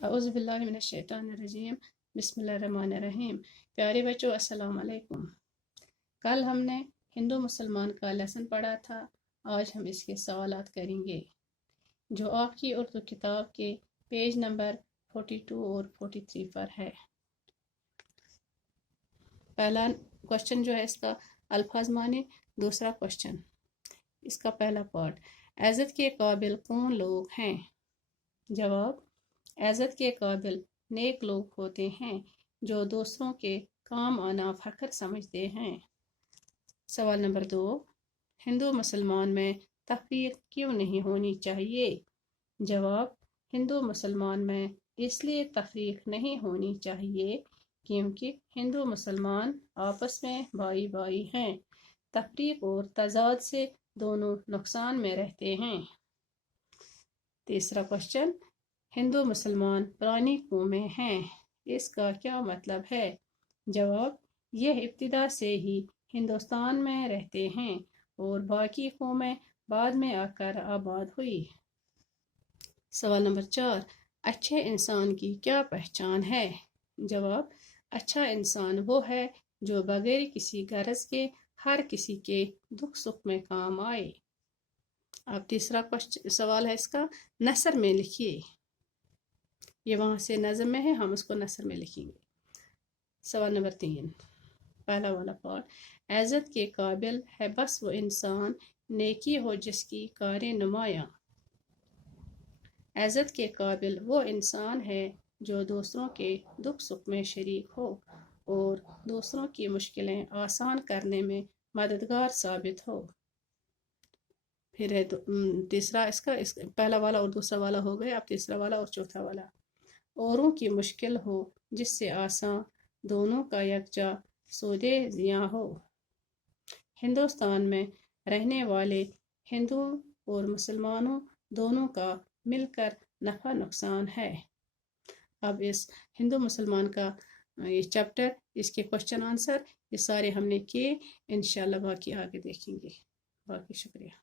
अऊज़ु बिल्लाहि मिनश शैतानिर रजीम, बिस्मिल्लाहिर्रहमानिर्रहीम। प्यारे बच्चों, अस्सलाम वालेकुम। कल हमने हिंदू मुसलमान का लेसन पढ़ा था। आज हम इसके सवालात करेंगे जो आपकी उर्दू किताब के पेज नंबर 42 और 43 पर है। पहला क्वेश्चन जो है इसका अल्फाज माने। दूसरा क्वेश्चन इसका पहला पार्ट, इज़्ज़त के काबिल कौन लोग हैं? जवाब, इज़्ज़त के काबिल नेक लोग होते हैं जो दूसरों के काम आना फ़ख्र समझते हैं। सवाल नंबर 2, हिंदू मुसलमान में तफरीक क्यों नहीं होनी चाहिए? जवाब, हिंदू मुसलमान में इसलिए तफरीक नहीं होनी चाहिए क्योंकि हिंदू मुसलमान आपस में भाई भाई हैं। तफरीक और तजाद से दोनों नुकसान में रहते हैं। तीसरा क्वेश्चन, हिंदू मुसलमान पुरानी कौमें हैं, इसका क्या मतलब है? जवाब, यह इब्तिदा से ही हिंदुस्तान में रहते हैं और बाकी कौमें बाद में आकर आबाद हुई। सवाल नंबर 4, अच्छे इंसान की क्या पहचान है? जवाब, अच्छा इंसान वो है जो बगैर किसी गरज के हर किसी के दुख सुख में काम आए। अब तीसरा सवाल है इसका, नसर में लिखिए। ये वहाँ से नज़म में है, हम उसको नसर में लिखेंगे। सवाल नंबर 3, पहला वाला पार्ट, इज़्ज़त के काबिल है बस वो इंसान नेकी हो जिसकी कारे नुमाया। इज़्ज़त के काबिल वो इंसान है जो दूसरों के दुख सुख में शरीक हो और दूसरों की मुश्किलें आसान करने में मददगार साबित हो। फिर है तीसरा इसका पहला वाला और दूसरा वाला हो गया। अब तीसरा वाला और चौथा वाला, औरों की मुश्किल हो जिससे आसान दोनों का यकजा सौदे जियां हो। हिंदुस्तान में रहने वाले हिंदुओं और मुसलमानों दोनों का मिलकर नफ़ा नुकसान है। अब इस हिंदू मुसलमान का ये चैप्टर, इसके क्वेश्चन आंसर ये सारे हमने किए। इंशाल्लाह बाकी आगे देखेंगे। बाकी शुक्रिया।